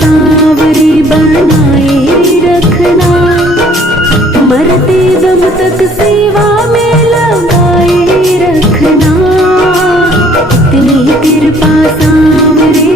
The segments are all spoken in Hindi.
सांवरे बनाए रखना, मरते दम तक सेवा में लगाए रखना, इतनी कृपा सांवरे।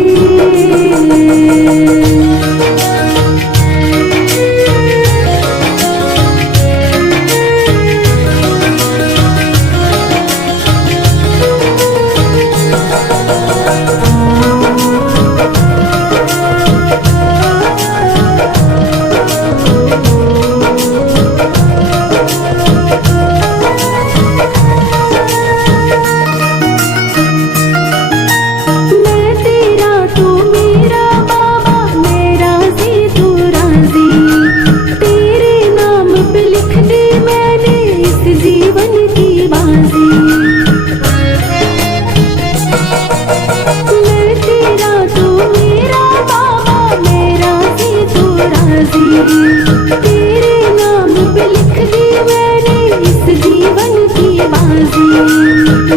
तेरे नाम पे लिख दी मैंने इस जीवन की बाजी,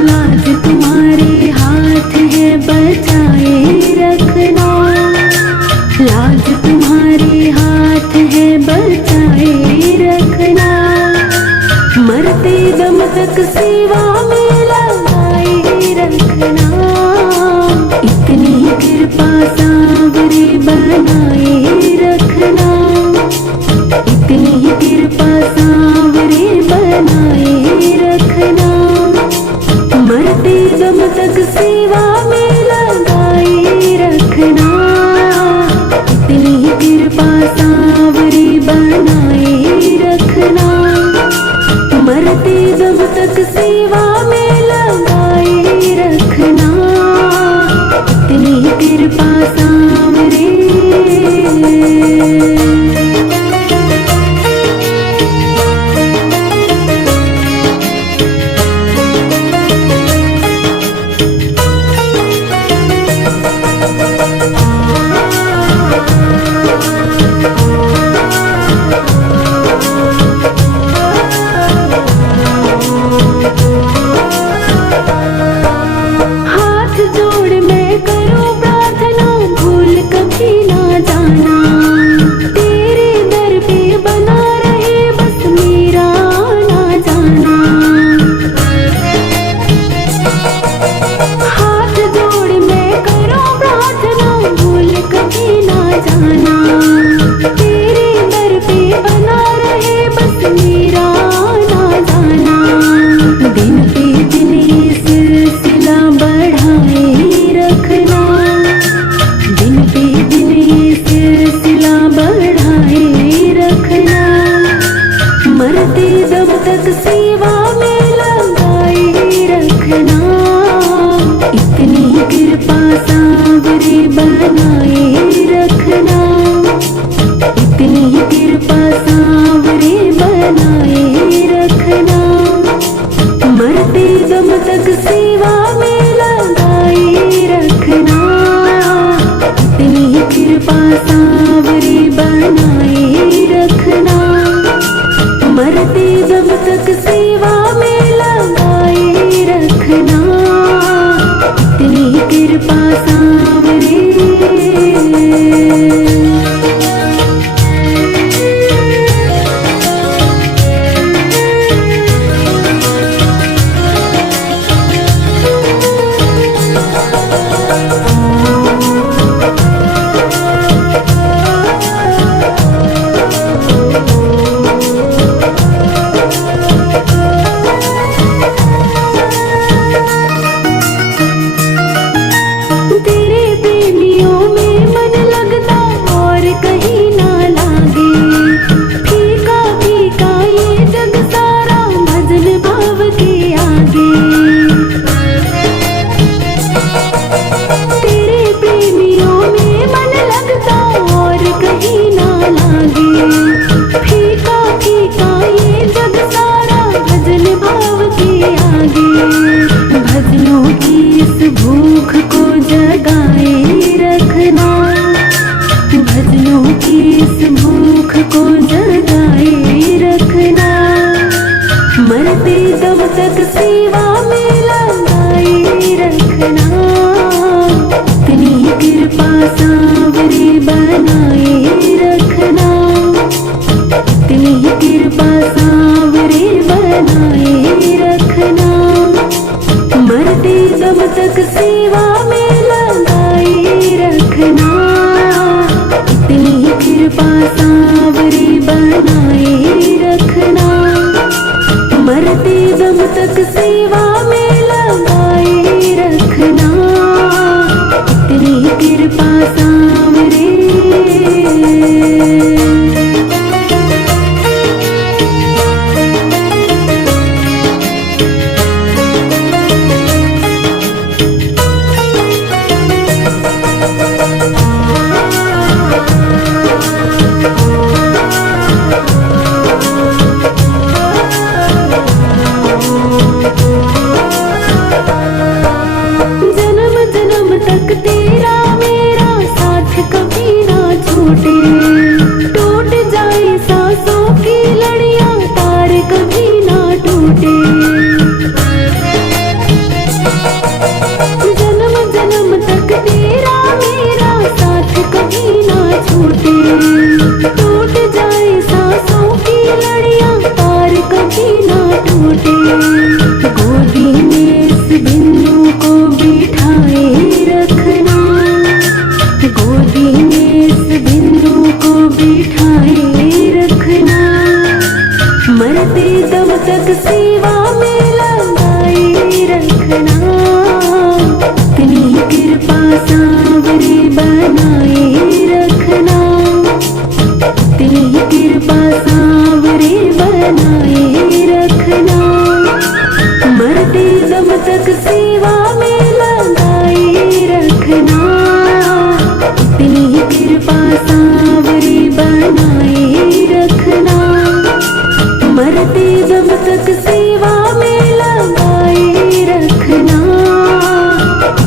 लाज तुम्हारे हाथ है बचाए रखना, लाज तुम्हारे हाथ है बचाए रखना, मरते दम तक सेवा में लगाए रखना, इतनी कृपा सांवरे बनाए रखना, इतनी कृपा सांवरे बनाए रखना, मरते दम तक सेवा में लगाए रखना, इतनी कृपा सांवरे बनाए रखना, मरते दम तक सेवा में लगाए रखना, इतनी कृपा सांवरे। मरते दम तक सेवा में लगाए रखना, इतनी कृपा सांवरे बनाए रखना, इतनी कृपा सांवरे बनाए रखना, मरते दम तक सेवा में लगाए रखना, इतनी कृपा सांवरे बनाए रखना, मरते दम तक सेवा में लगाए रखना, इतनी कृपा सांवरे। भूख को जगाए रखना, भजनों की इस भूख को जगाए रखना, मरते दम तक सेवा में लगाए रखना, इतनी कृपा सांवरे बन छूटे। टूट जाए सांसों की लड़ियां, तार कभी ना टूटे। जन्म जन्म तक तेरा मेरा साथ कभी ना छूटे। टूट जाए सांसों की लड़ियां, तार कभी ना टूटे। गोदी में इस बिंदु को बिठाए रखना, गोदी में इस बिंदु को बिठाए रखना। मरते दम तक सेवा में लगाए रखना। इतनी कृपा सांवरे बनाए रखना, इतनी कृपा सांवरे बनाए रखना। मरते दम तक सेवा में लगाए रखना। इतनी कृपा सांवरे बनाए रखना। मरते दम तक सेवा में लगाए रखना।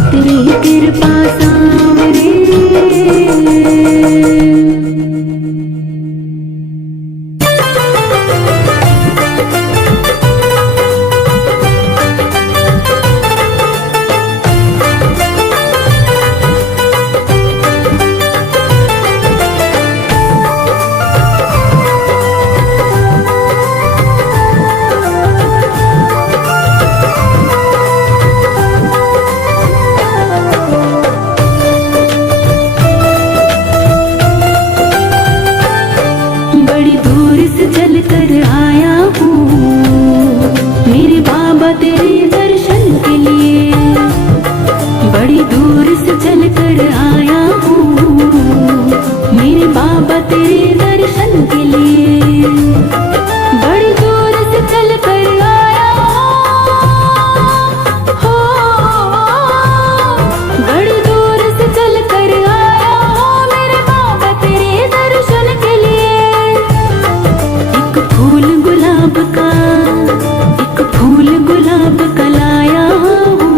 इतनी कृपा सांवरे। बड़ी दूर से चल कर आया हूँ मेरे बाबा तेरे दर्शन के लिए। बड़ी दूर से चल कर आया हूँ मेरे बाबा तेरे दर्शन के लिए। बड़ी दूर से चल कर आया हो, बड़ी दूर से चल कर आया हो मेरे बाबा तेरे दर्शन के लिए। एक फूल गुलाब का, एक फूल गुलाब का लाया हूँ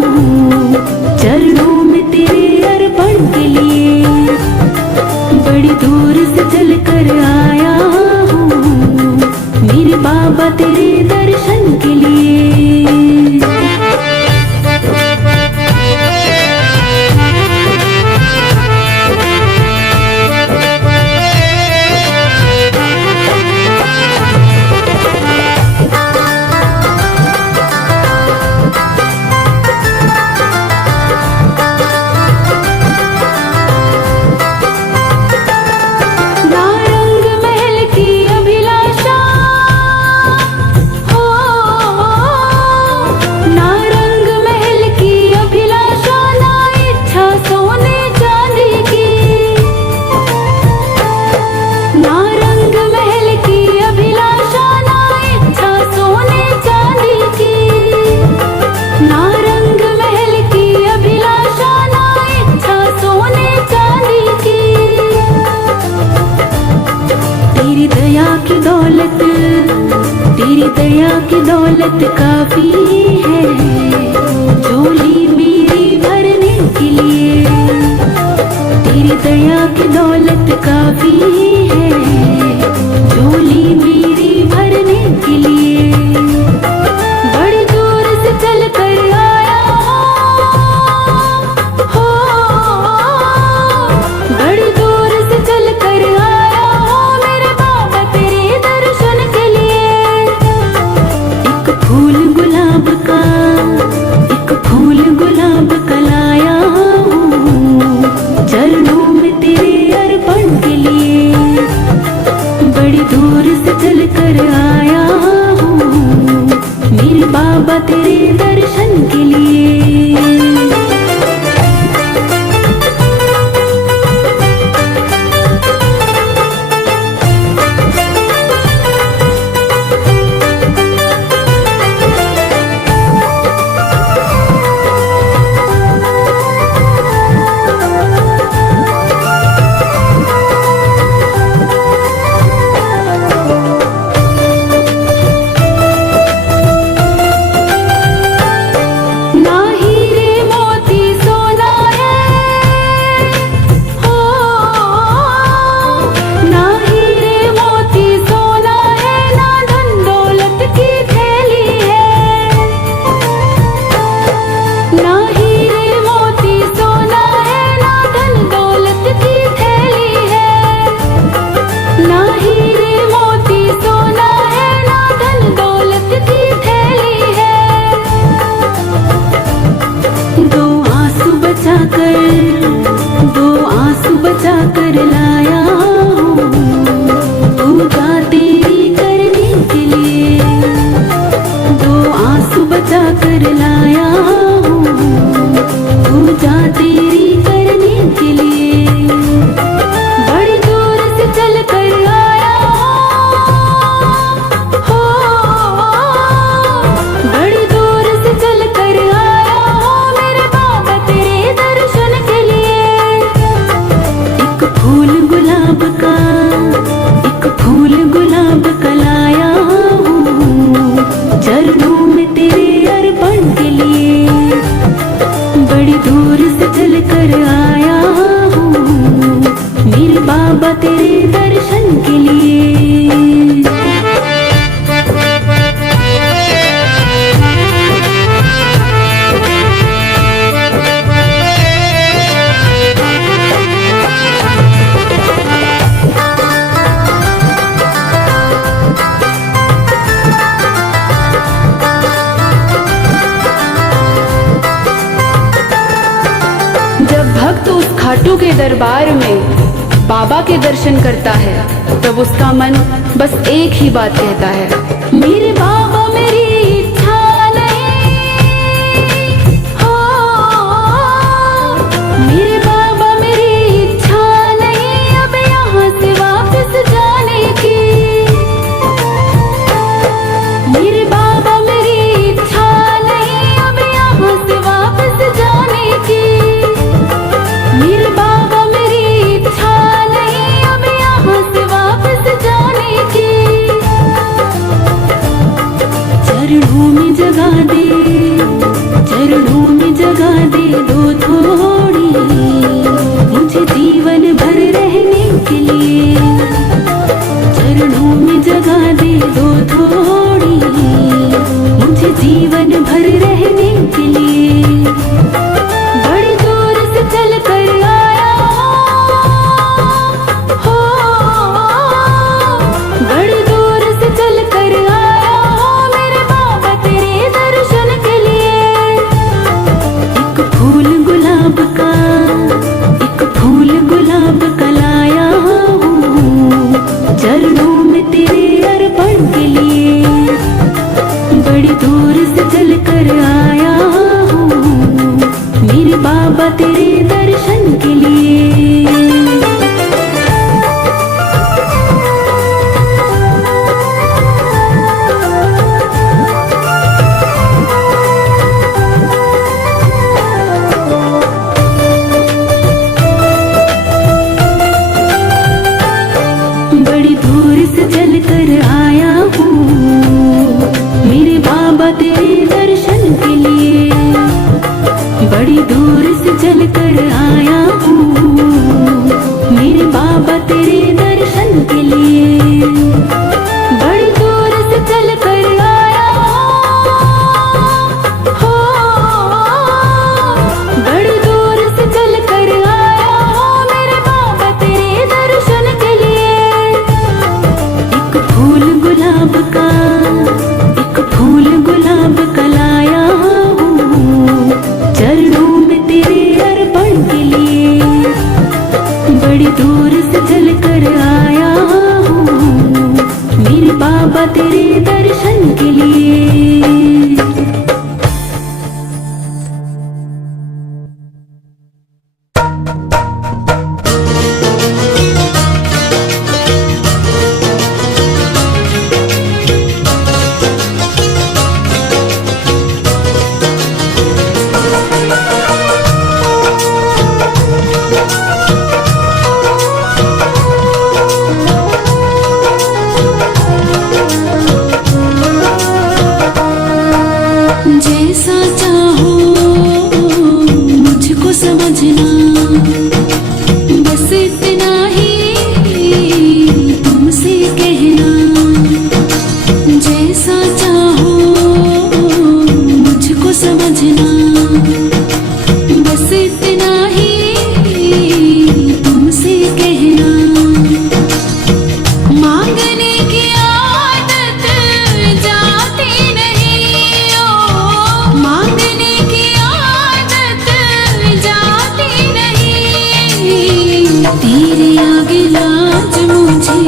चरणों में तेरे अर्पण के लिए। बड़ी दूर से चल कर आया हूँ मेरे बाबा तेरे दर्शन के लिए। नारंग महल की अभिलाषा हो, नारंग महल की अभिलाषा, ना इच्छा सोने चांदी की। नारंग महल की अभिलाषा, ना इच्छा सोने चांदी की। नारंग महल की अभिलाषा, ना इच्छा सोने चांदी की। तेरी दया की दौलत, तेरी दया की दौलत काफी है झोली मेरी भरने के लिए। तेरी दया की दौलत काफी है झोली मेरी भरने के लिए। बड़ी दूर से चल कर आया हो, बड़ी दूर से चल कर आया हो मेरे बाबा तेरे दर्शन के लिए। एक फूल गुलाब का, एक फूल गुलाब का लाया हूँ चरणों में तेरे अर्पण के लिए। बड़ी दूर से चल कर आया हूँ मेरे बाबा तेरे दर्शन के लिए। लाया हूँ पूजा तेरी करने के लिए, दो आंसू बचा कर लाया हूँ पूजा तेरी करने के लिए। बड़ी दूर से चल कर आया हो, बड़ी दूर से चल कर आया हो मेरे बाबा तेरे दर्शन के लिए। एक फूल गुलाब का, एक फूल गुलाब का लाया हूँ चरणों में तेरे अर्पण के लिए। बड़ी दूर से चल कर आया हूँ मेरे बाबा तेरे दर्शन के लिए। जब भक्त उस खाटू के दरबार में बाबा के दर्शन करता है तब उसका मन बस एक ही बात कहता है, मेरे बाबा मेरी इच्छा नहीं हो, मेरे बाबा मेरी इच्छा नहीं अब यहाँ से वापस जाने की। मेरे बाबा मेरी इच्छा नहीं अब यहाँ से वापस जाने की। मेरे बाबा मेरी इच्छा नहीं अब यहाँ से वापस जाने की। चरणों में जगा दे, चरणों में जगा दे दो थोड़ी मुझे जीवन भर रहने के लिए। चरणों में जगा दे दो थोड़ी मुझे जीवन भर रहने के लिए। बड़ी दूर से चल कर आया हो, बड़ी दूर से चल कर आया हो मेरे बाबा तेरे दर्शन के लिए। एक फूल गुलाब का, एक फूल गुलाब का लाया हूँ चरणों में तेरे अर्पण के लिए। बड़ी दूर से चल कर आया हूँ मेरे बाबा तेरे दर्शन के लिए। बड़ी दूर से चल कर आया हूँ मेरे बाबा तेरे दर्शन के लिए। बड़ी दूर से चल कर आया हूँ मेरे बाबा तेरे दर्शन के लिए। बड़ी दूर से चल कर आया हो, बड़ी दूर से चल कर आया हो मेरे बाबा तेरे दर्शन के लिए। एक फूल गुलाब का, एक फूल गुलाब का लाया हूँ चरणों में तेरे अर्पण के लिए। बड़ी दूर से चल कर आया हूँ आगे लाज मुझे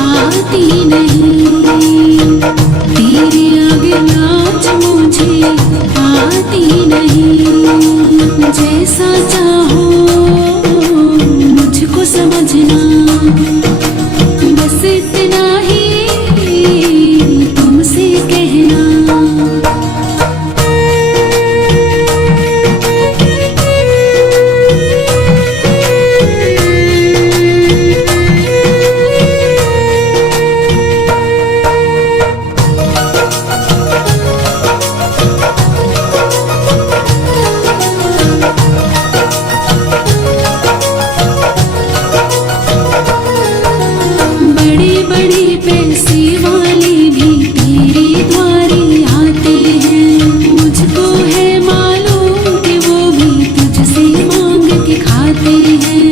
आती नहीं, तेरे आगे लाज मुझे आती नहीं। जैसा चाहो मुझको समझना, बस इतना ही तुमसे कहना। बड़े बड़े पैसे वाले भी तेरे द्वारे आते हैं, मुझको है मालूम कि वो भी तुझसे मांग के खाते हैं।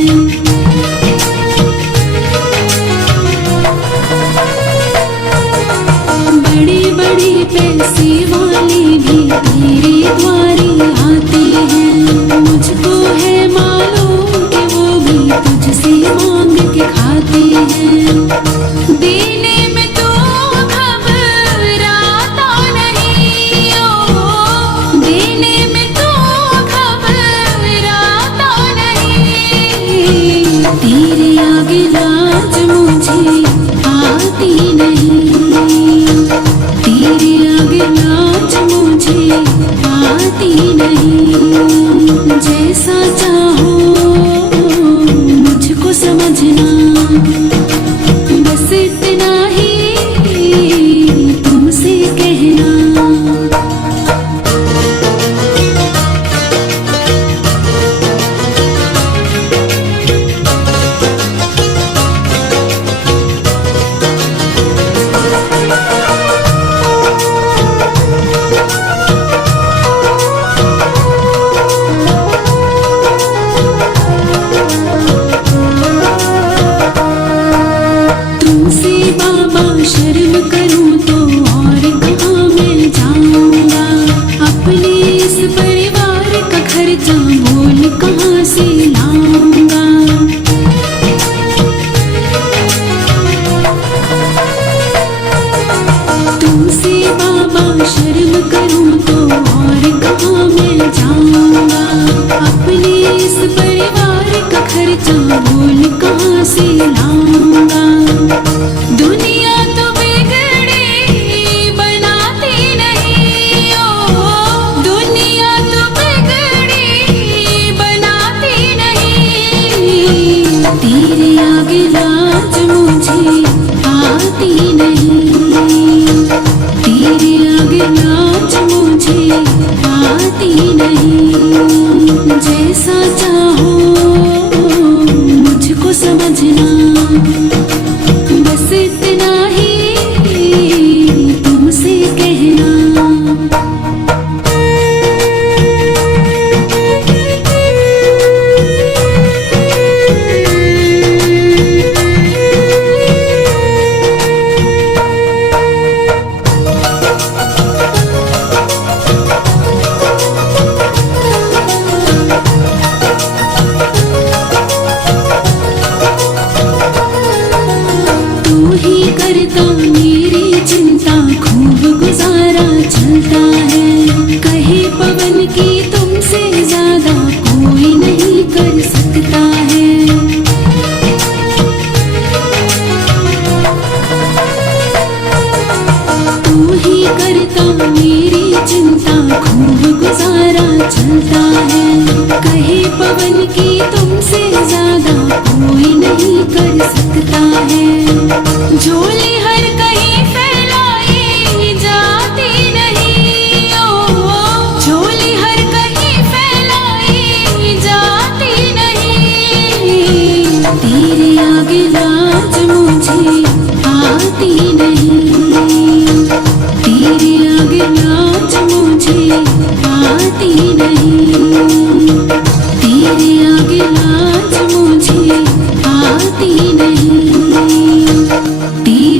बड़े बड़े पैसे वाले भी तेरे द्वारे आते हैं, मुझको है मालूम कि वो भी तुझसे मांग के खाते हैं। देने में तो घबराता नहीं, ओ देने में तो घबराता नहीं। तेरे आगे लाज मुझे आती नहीं, तेरे आगे लाज मुझे आती नहीं। जैसा चाहो मुझको समझना, बस इतना ही तुमसे कहना। तुमसे बाबा शर्म करूं तो और कहाँ मैं जाऊंगा, अपने इस परिवार का खर्चा बोल कहाँ से लाऊंगा। तुमसे बाबा शर्म करूं तो और कहाँ मैं जाऊंगा, अपने इस परिवार का खर्चा बोल कहाँ से लाऊंगा। दुनिया तो बिगड़ी बनाती नहीं, ओ दुनिया तो बिगड़ी बनाती नहीं। तेरे आगे लाज मुझे आती नहीं, तेरे आगे लाज मुझे आती नहीं। जैसा चाहो मुझको समझना, बस इतना ही तुमसे कहना। तू ही करता मेरी चिंता, खूब गुजारा चलता है। कहे पवन की तुमसे ज्यादा कोई नहीं कर सकता है। तू ही करता मेरी चिंता, खूब गुजारा चलता है। कहे पवन की तुमसे ज्यादा कोई नहीं कर सकता है। झोली हर कहीं फैलाई जाती नहीं, ओ झोली हर कहीं फैलाई जाती नहीं। तेरे आगे लाज मुझे आती नहीं, तेरे आगे लाज मुझे आती नहीं। तेरे आगे लाज मुझे आती नहीं, तेरे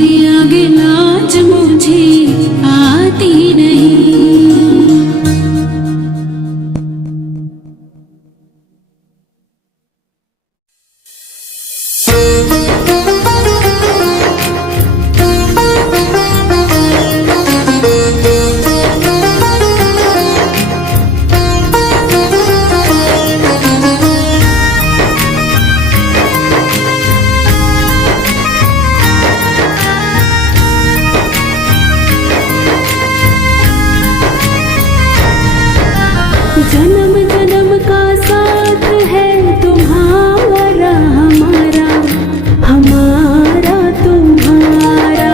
जन्म जन्म का साथ है तुम्हारा हमारा, हमारा तुम्हारा।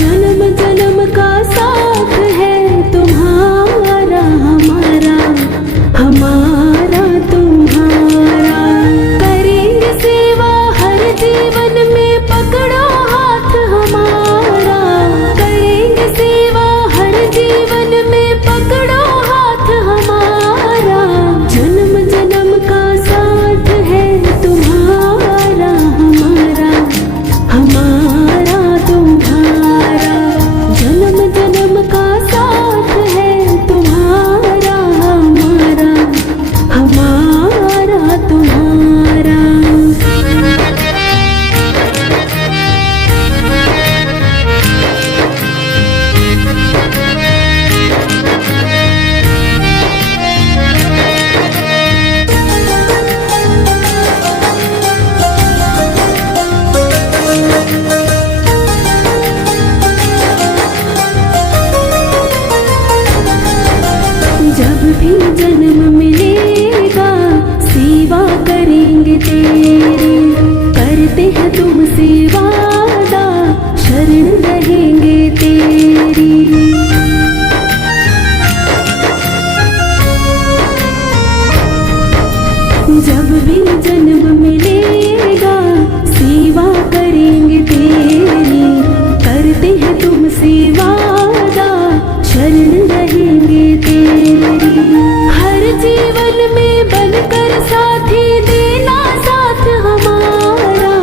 जन्म जन्म का साथ है तुम्हारा हमारा, हमारा तुम्हारा। करेंगे सेवा हर जीवन में, पकड़ो हाथ हमारा। करेंगे सेवा हर जीवन में, पकड़ो हाथ हमारा। जन्म जन्म का साथ है तुम्हारा हमारा, हमारा तुम्हारा। जन्म जन्म का साथ है तुम्हारा हमारा, हमारा तुम्हारा। जब भी जन्म मिलेगा सेवा करेंगे तेरी, करते हैं तुमसे वादा शरण रहेंगे तेरी। जब भी जन्म मिलेगा सेवा करेंगे तेरी, करते हैं तुमसे वादा शरण रहेंगे तेरी। हर जीवन में बनकर साथी देना साथ हमारा,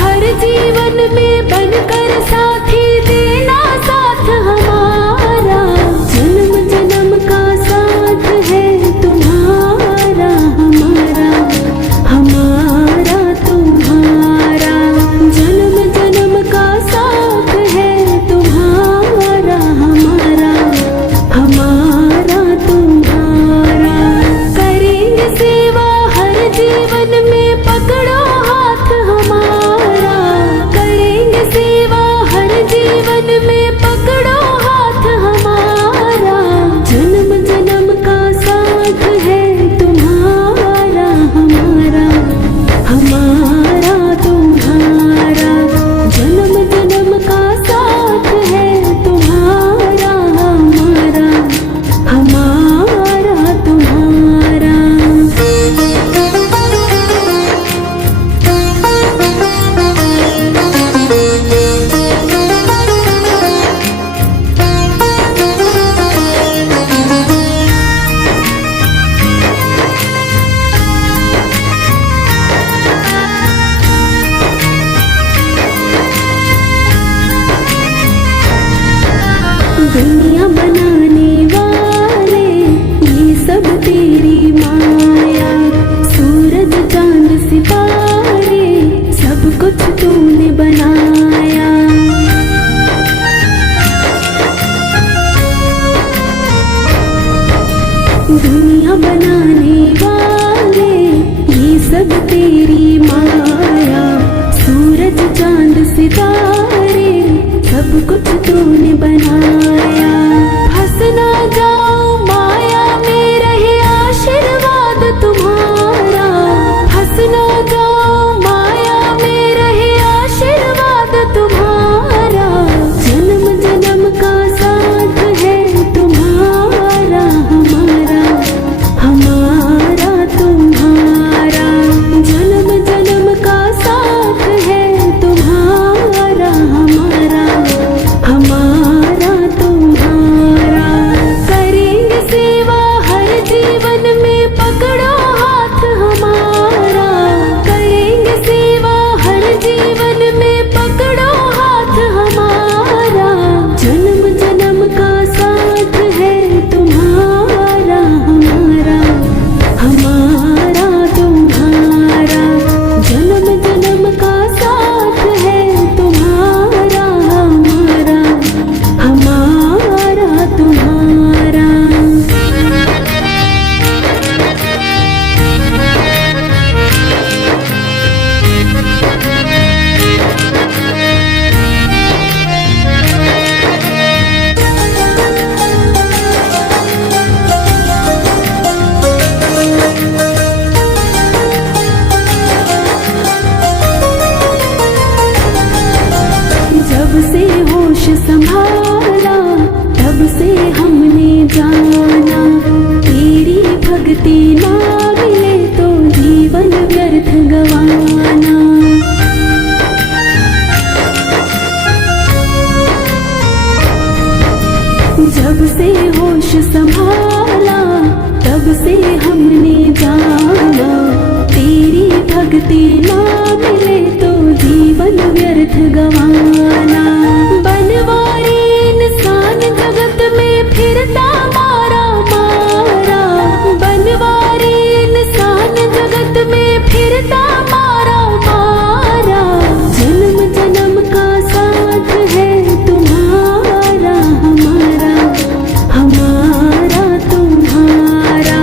हर जीवन में बनकर साथी देना साथ हमारा। जन्म जन्म का साथ है तुम्हारा हमारा, हमारा तुम्हारा। जन्म जन्म का साथ है तुम्हारा हमारा, हमारा तुम्हारा। करेंगे सेवा हर जीवन में, पकड़ो हाथ हमारा। करेंगे सेवा हर जीवन में, पकड़ो हाथ हमारा। जन्म जन्म का साथ है तुम्हारा हमारा, हमारा तुम्हारा। जन्म जन्म का साथ है तुम्हारा हमारा, हमारा तुम्हारा। दुनिया बनाने वाले ये सब तेरी माया, सूरज चांद सितारे सब कुछ तूने बनाया। दुनिया बनाने वाले ये सब तेरी माया, सूरज चांद सितारे सब कुछ तूने बनाया। फंस ना जाओ माया में, रहे आशीर्वाद तुम्हारा। फंस ना जाओ माया में, रहे आशीर्वाद तुम्हारा। जन्म जन्म का साथ है तुम्हारा हमारा, हमारा तुम्हारा। जन्म जन्म का साथ है तुम्हारा हमारा, हमारा तुम्हारा। कर जब से होश संभाला तब से हमने जाना, तेरी भक्ति ना मिले तो जीवन व्यर्थ गवाना। बनवारी इंसान जगत में फिरता मारा मारा, बनवारी इंसान जगत में फिरता मारा मारा। जन्म जन्म का साथ है तुम्हारा हमारा, हमारा तुम्हारा।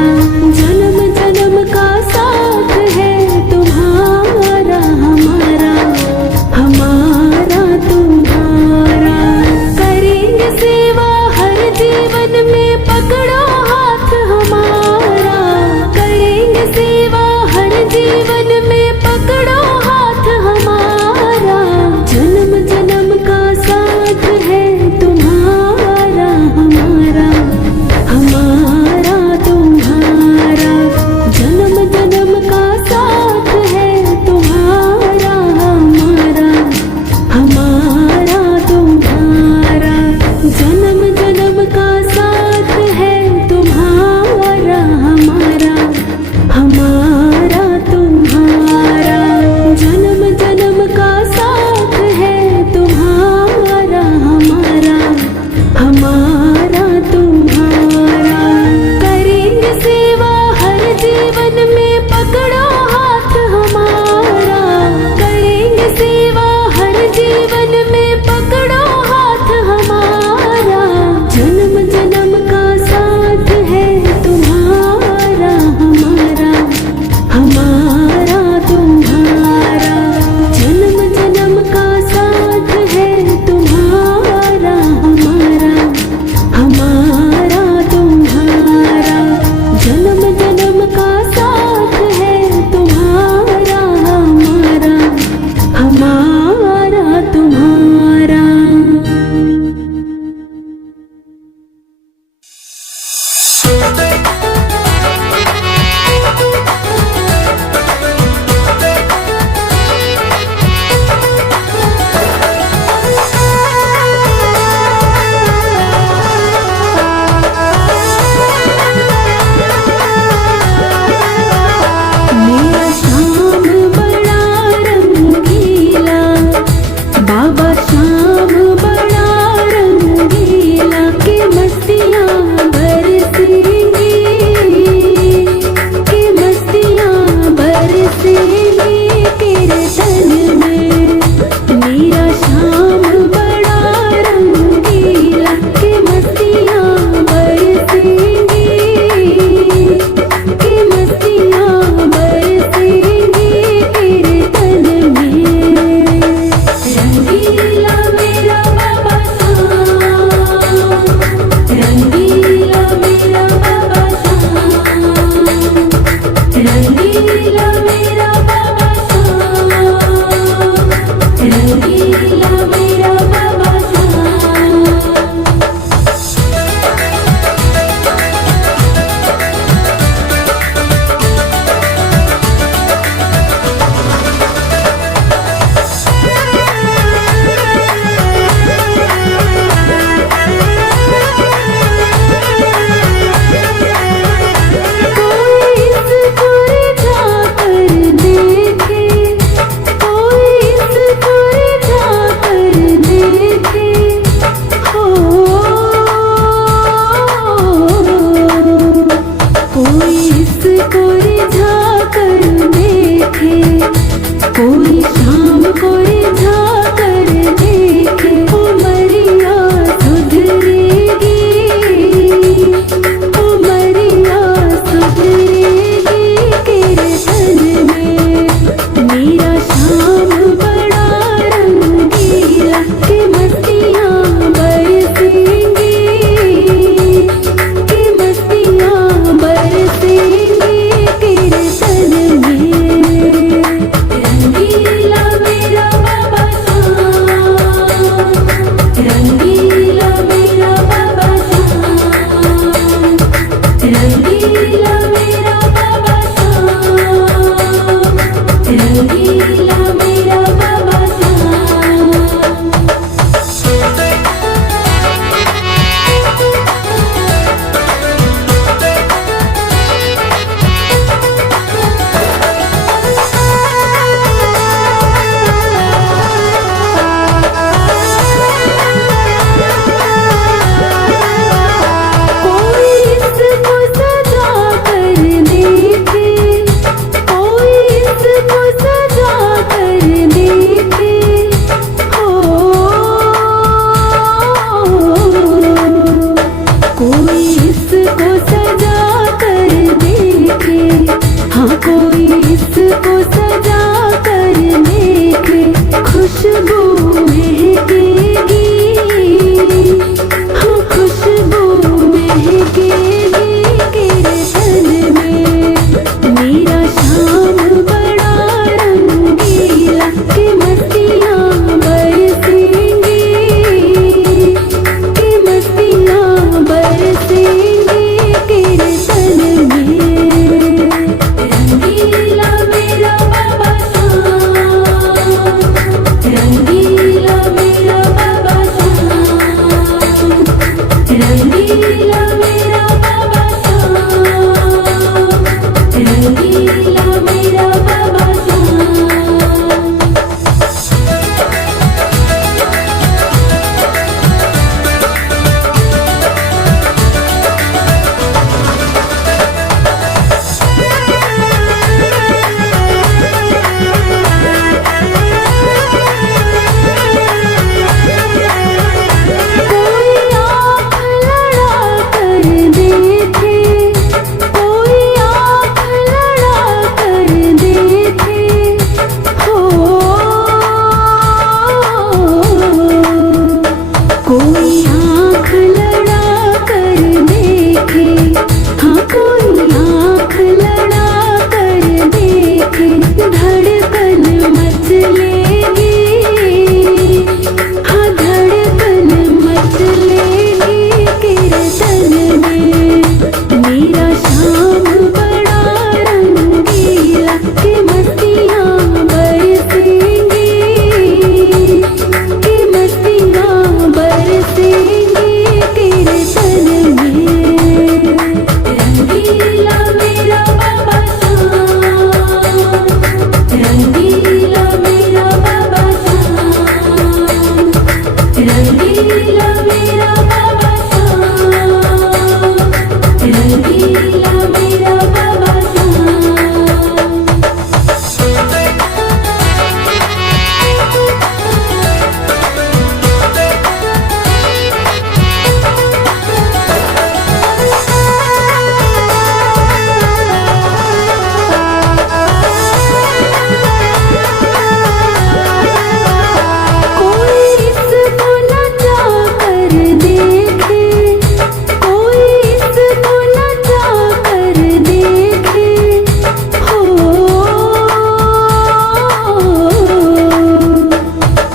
जन्म जन्म का साथ है तुम्हारा हमारा, हमारा तुम्हारा।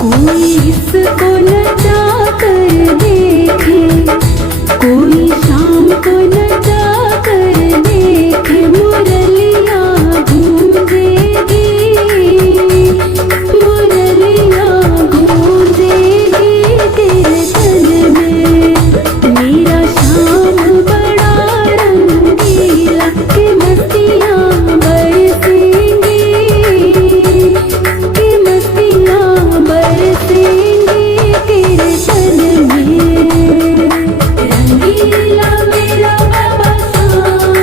कोई इसको नचा कर देखे, कोई शाम को नचा कर देखे, मुरलिया गूंजेगी, मुरलिया गूंजेगी तेरे तन में। मेरा शाम बड़ा रंगीला कि मस्तियाँ बरसेंगी, कि मस्तियाँ बरसेंगी तेरे तन में। रंगीला मेरा बाबा शाम,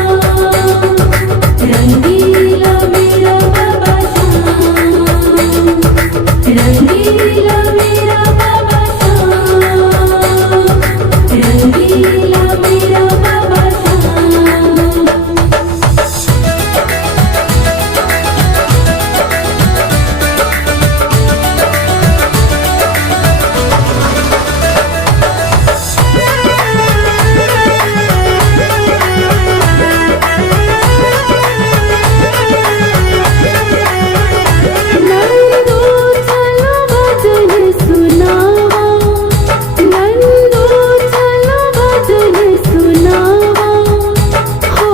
रंगीला मेरा बाबा शाम, रंगीला मेरा बाबा शाम, रंगीला मेरा बाबा शाम। नंदू चलो भजन सुनावा, नंदू चलो भजन सुनावा, हो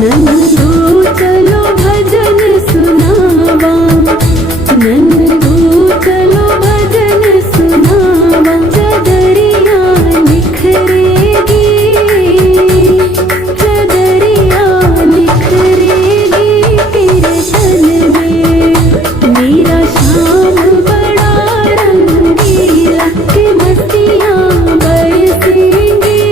नंदू चलो भजन सुनावा, नंदू चलो भजन सुनावा। चदरिया निखरेगी, चदरिया निखरेगी तेरे तन में। मेरा शाम बड़ा रंगीला कि मस्तियाँ बरसेंगी,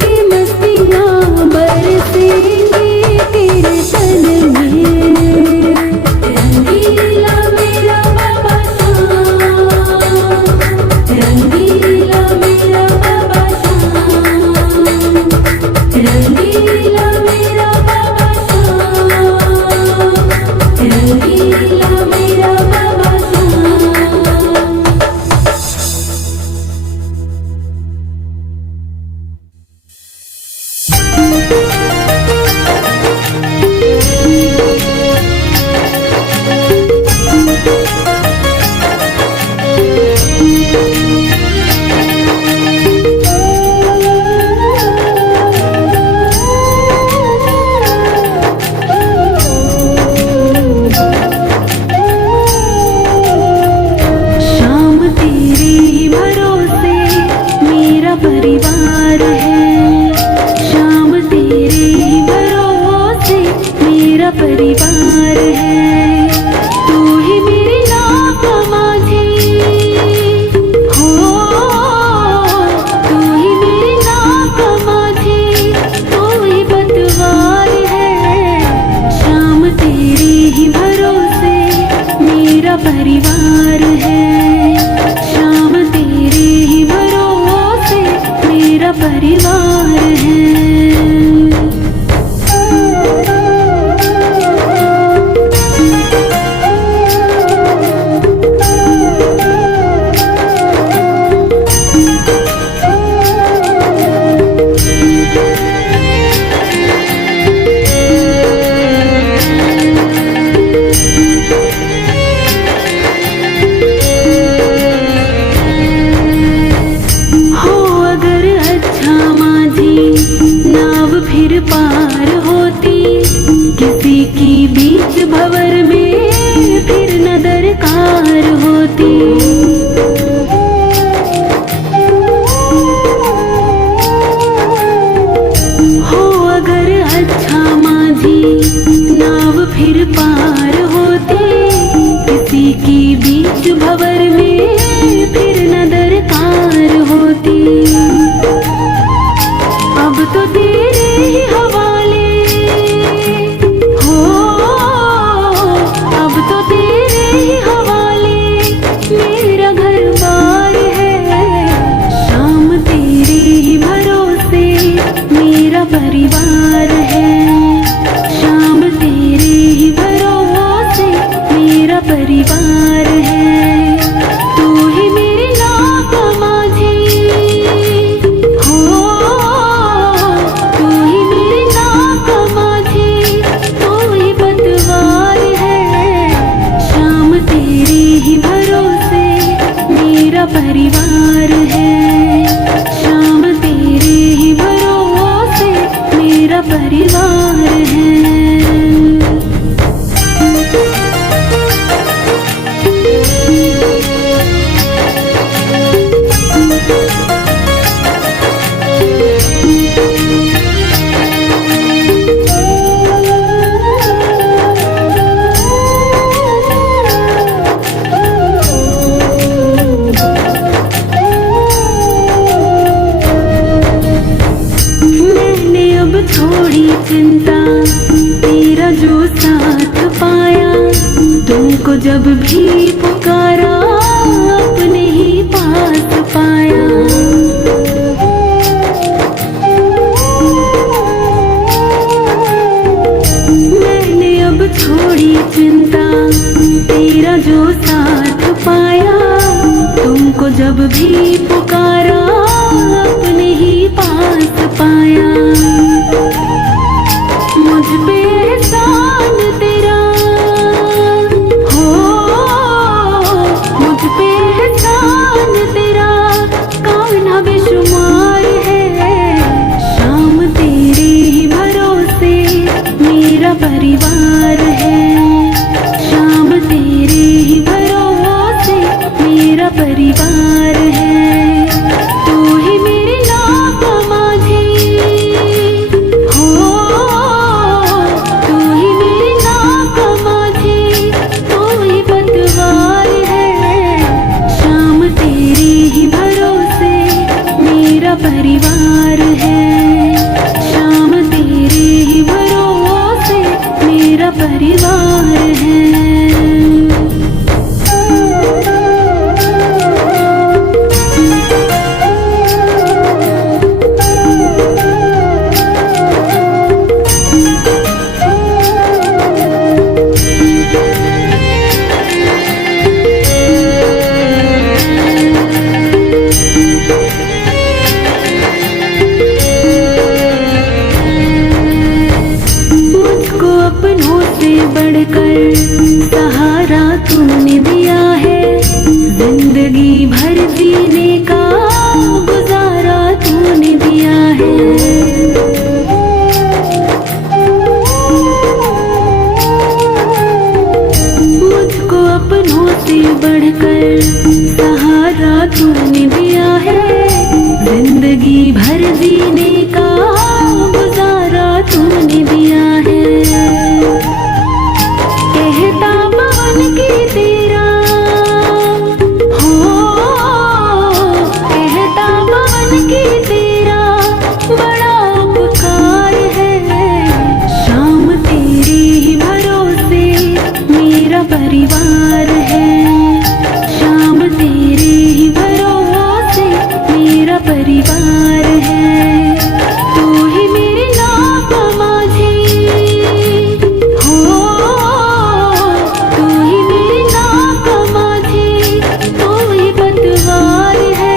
कि मस्तियाँ बरसेंगी तेरे तन में। रंगीला मेरा बाबा शाम, रंगीला मेरा बाबा शाम, रंगीला मेरा बाबा शाम, रंगीला मेरा बाबा शाम। शाम तेरे ही भरोसे मेरा परिवार है, शाम तेरे ही भरोसे मेरा परिवार है। तू ही मेरी नाक माझी, हो तू ही मेरी नाक माझी, तू ही पतवार है। शाम तेरे ही भरोसे मेरा परिवार है, शाम तेरे ही भरोसे मेरा परिवार है। हो अगर अच्छा माझी नाव फिर पार होती, किसी की बीच भंवर में फिर न दरकार होती। हो अगर अच्छा माझी नाव फिर पार होती, किसी की बीच भंवर में फिर न दरकार होती। अब तो तेरे ही हवाले, हो अब तो तेरे ही हवाले मेरा घर बार है। शाम तेरे ही भरोसे मेरा परिवार है, शाम तेरे ही भरोसे मेरा परिवार है। तू ही मेरी नाव साथ पाया, तुमको जब भी पुकारा अपने ही पास पाया। मैंने अब छोड़ी चिंता, तेरा जो साथ पाया, तुमको जब भी पुकारा अपने ही पास पाया। मुझ पे एहसान तेरा हो, मुझ पे एहसान तेरा कान्हा बेशुमार है। शाम तेरे ही भरोसे मेरा परिवार है, शाम तेरे ही भरोसे मेरा परिवार है। तू ही मेरी नाक माझी हो, तू ही मेरी नाक माझी, तू ही पतवार है। शाम तेरे ही भरोसे मेरा परिवार है, शाम तेरे ही भरोसे मेरा परिवार है। मुझको अपनों से बढ़कर सहारा तूने दिया है, जिंदगी भर जीने का गुजारा तूने दिया है। मुझको अपनों से बढ़कर सहारा तूने दिया है, जिंदगी भर जीने का गुजारा तूने दिया है। कहता पवन की तेरा हो, कहता पवन की तेरा बड़ा उपकार है। शाम तेरे ही भरोसे मेरा परिवार है, शाम तेरे ही भरोसे मेरा परिवार है। तू ही मेरी नाक माझी हो, तू ही मेरी नाक माझी, तू ही पतवार है।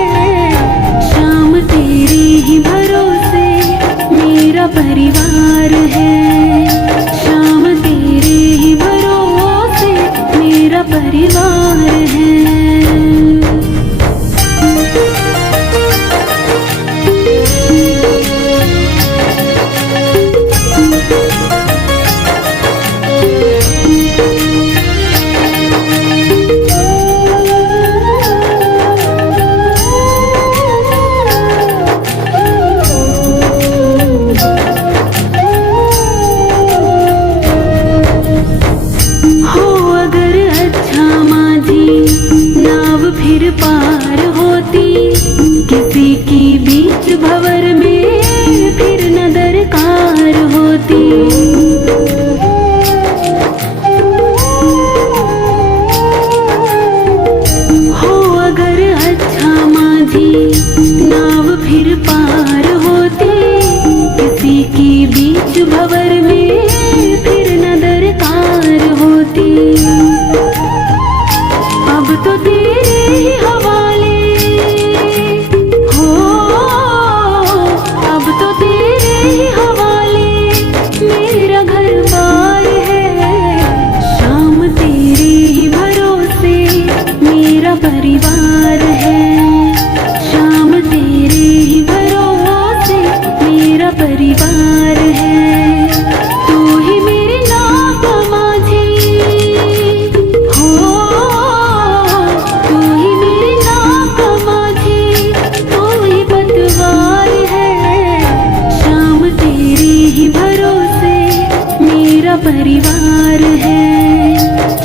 शाम तेरे ही भरोसे मेरा परिवार है, शाम तेरे ही भरोसे मेरा परिवार है। हो अगर अच्छा माझी नाव फिर पार होती, किसी की बीच भंवर में फिर न दरकार होती। हो अगर अच्छा माझी नाव फिर पार होती, किसी की बीच भंवर में फिर न दरकार होती। अब तो तेरे ही हवाले हो, अब तो तेरे ही हवाले मेरा घर बार है। शाम तेरे ही भरोसे मेरा परिवार है, शाम तेरे ही भरोसे मेरा परिवार है। तू ही मेरी नाक माझी हो, तू ही मेरी नाक माझी, तू ही पतवार है। शाम तेरे ही भरोसे मेरा परिवार है,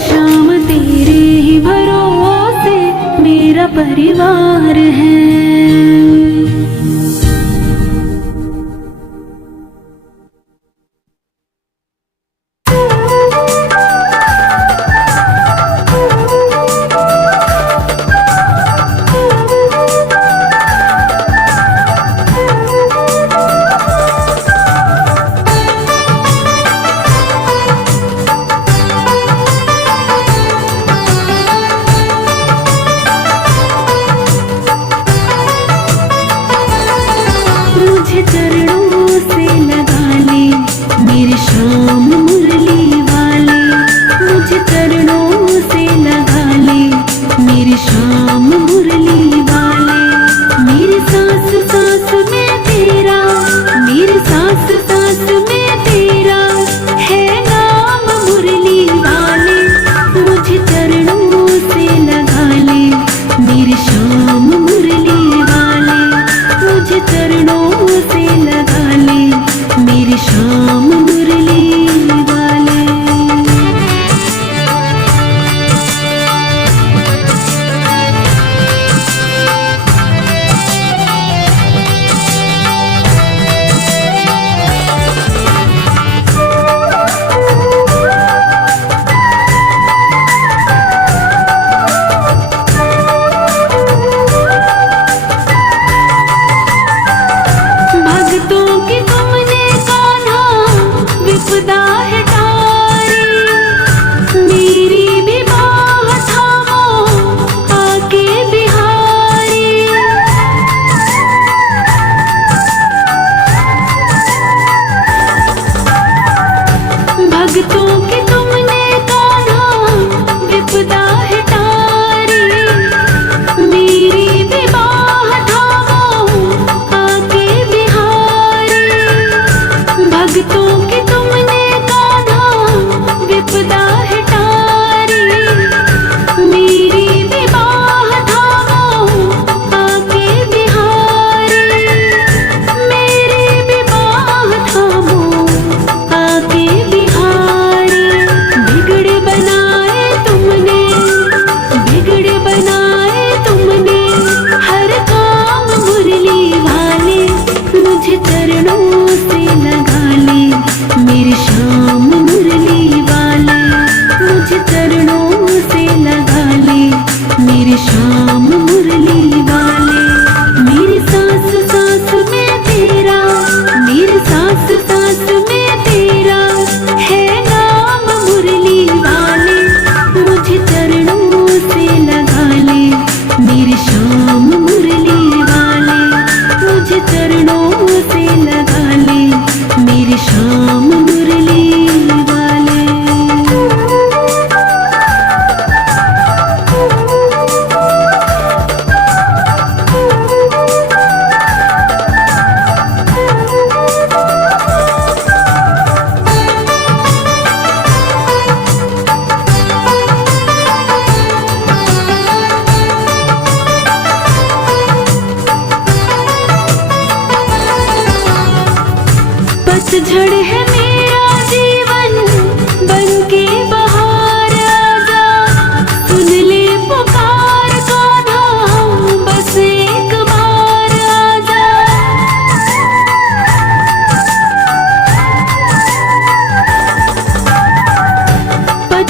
शाम तेरे ही भरोसे मेरा परिवार है।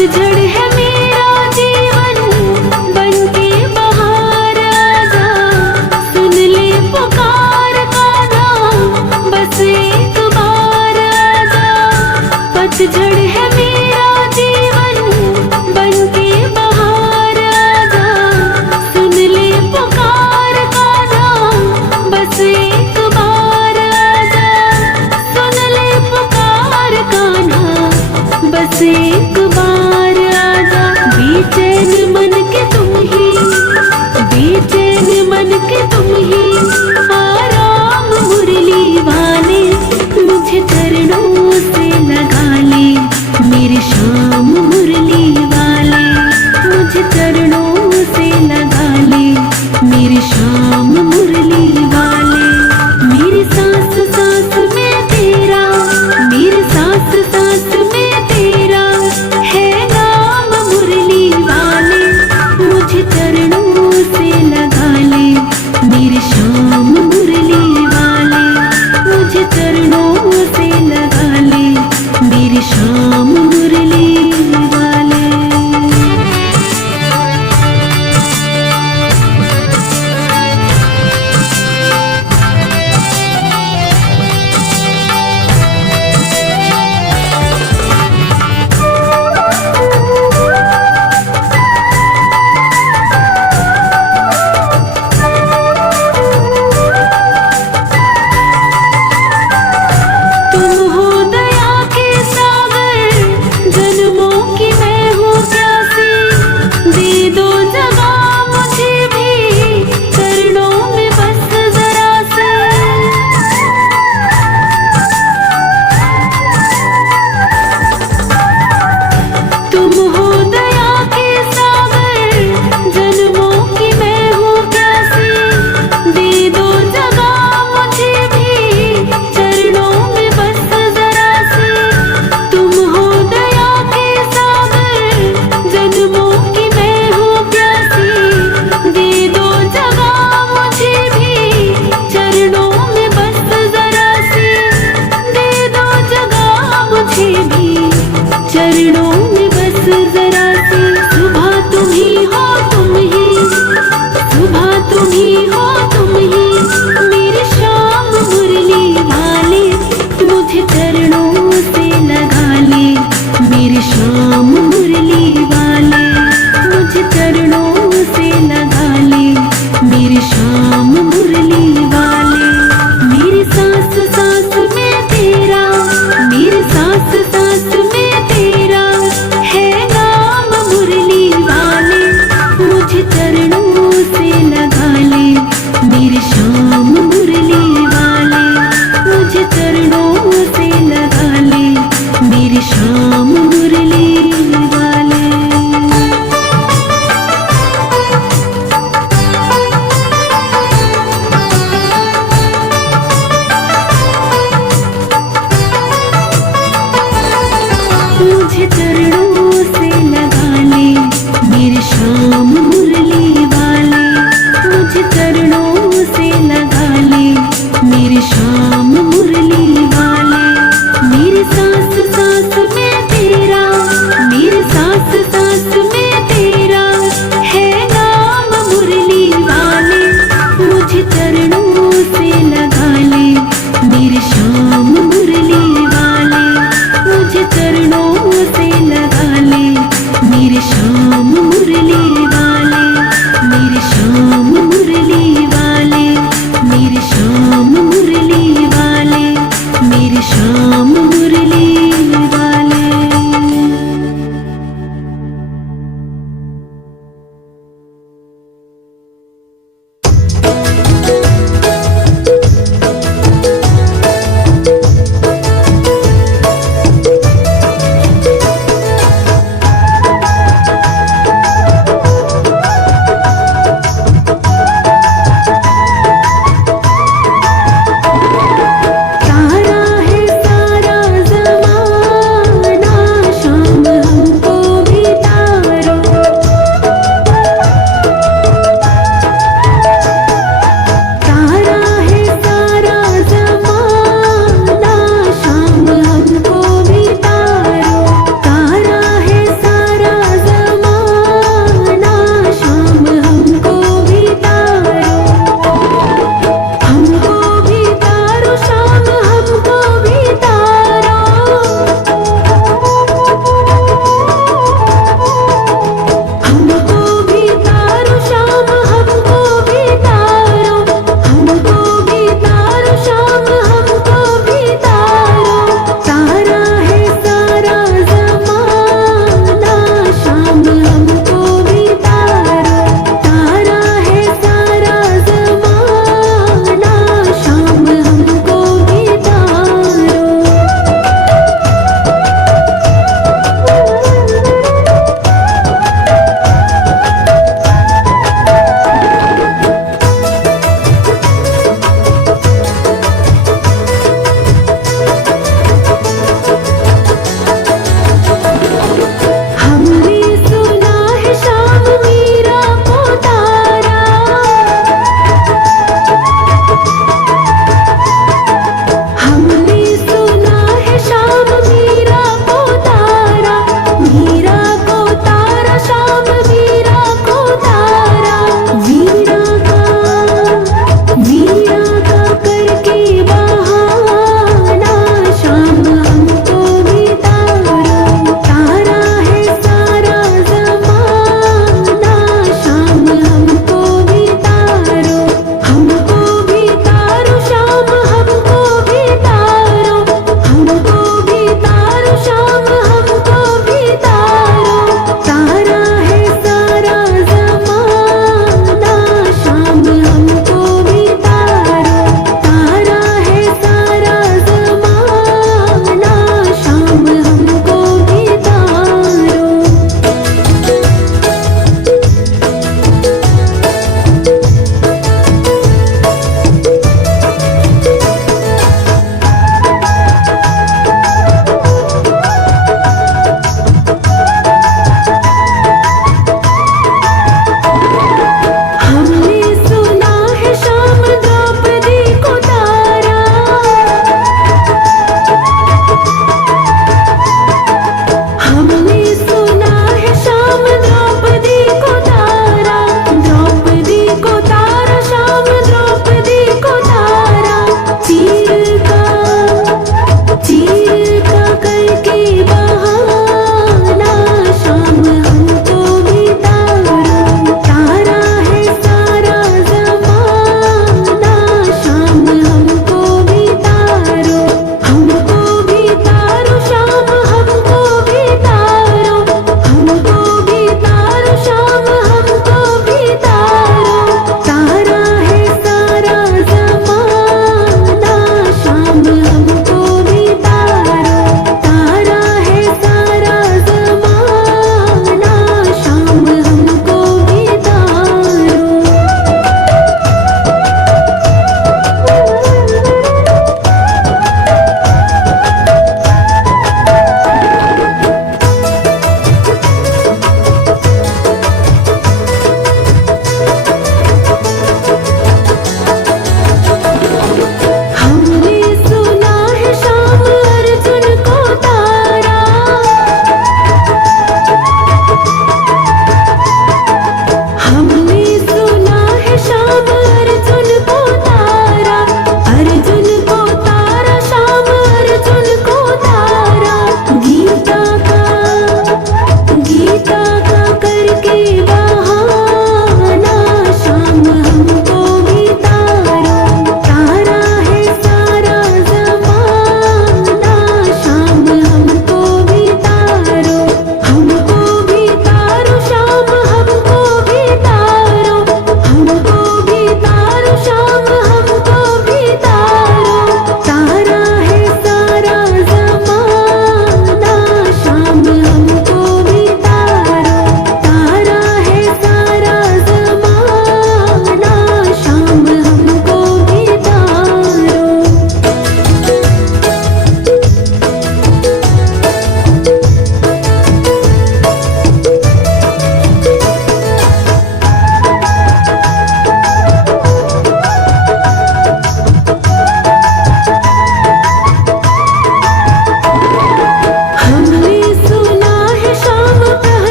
पतझड़ है मेरा जीवन बनके बहार आजा, सुन ले पुकार कान्हा बस एक बार आजा। पतझड़ है मेरा जीवन बनके बहार आजा, सुन ले पुकार कान्हा बस एक बार आजा, सुन ले पुकार कान्हा बस एक बार आजा। बेचैन मन के तुम ही, बेचैन मन के तुम ही, आराम मुरली वाले मुझे चरणों से लगा ले, मेरी शाम मुरली वाले मुझे चरणों से लगा ले, मेरी शाम मुरली वाले। मेरी सांस सांस में तेरा, मेरी सांस सांस में तेरा है नाम मुरली वाले, मुझे चरणों से लगा ले, मेरी शाम मुरली वाले मुझे चरणों से लगा ले, मेरी शाम मुरली वाले। तुम हो दया के सागर, जन्मों की मैं हूँ प्यासी, दे दो जगह मुझे भी चरणों में बस जरा से। तुम हो दया के सागर, जन्मों की मैं हूँ प्यासी, दे दो जगह मुझे भी चरणों में बस जरा से। तुम हो दया के सागर, जन्मों की मैं हूँ प्यासी, दे दो जगह मुझे भी चरणों में बस जरा से, दे दो जगह मुझे भी चरणों में बस जरा से। सुबह तुम ही हो, तुम ही सुबह तुम ही हो,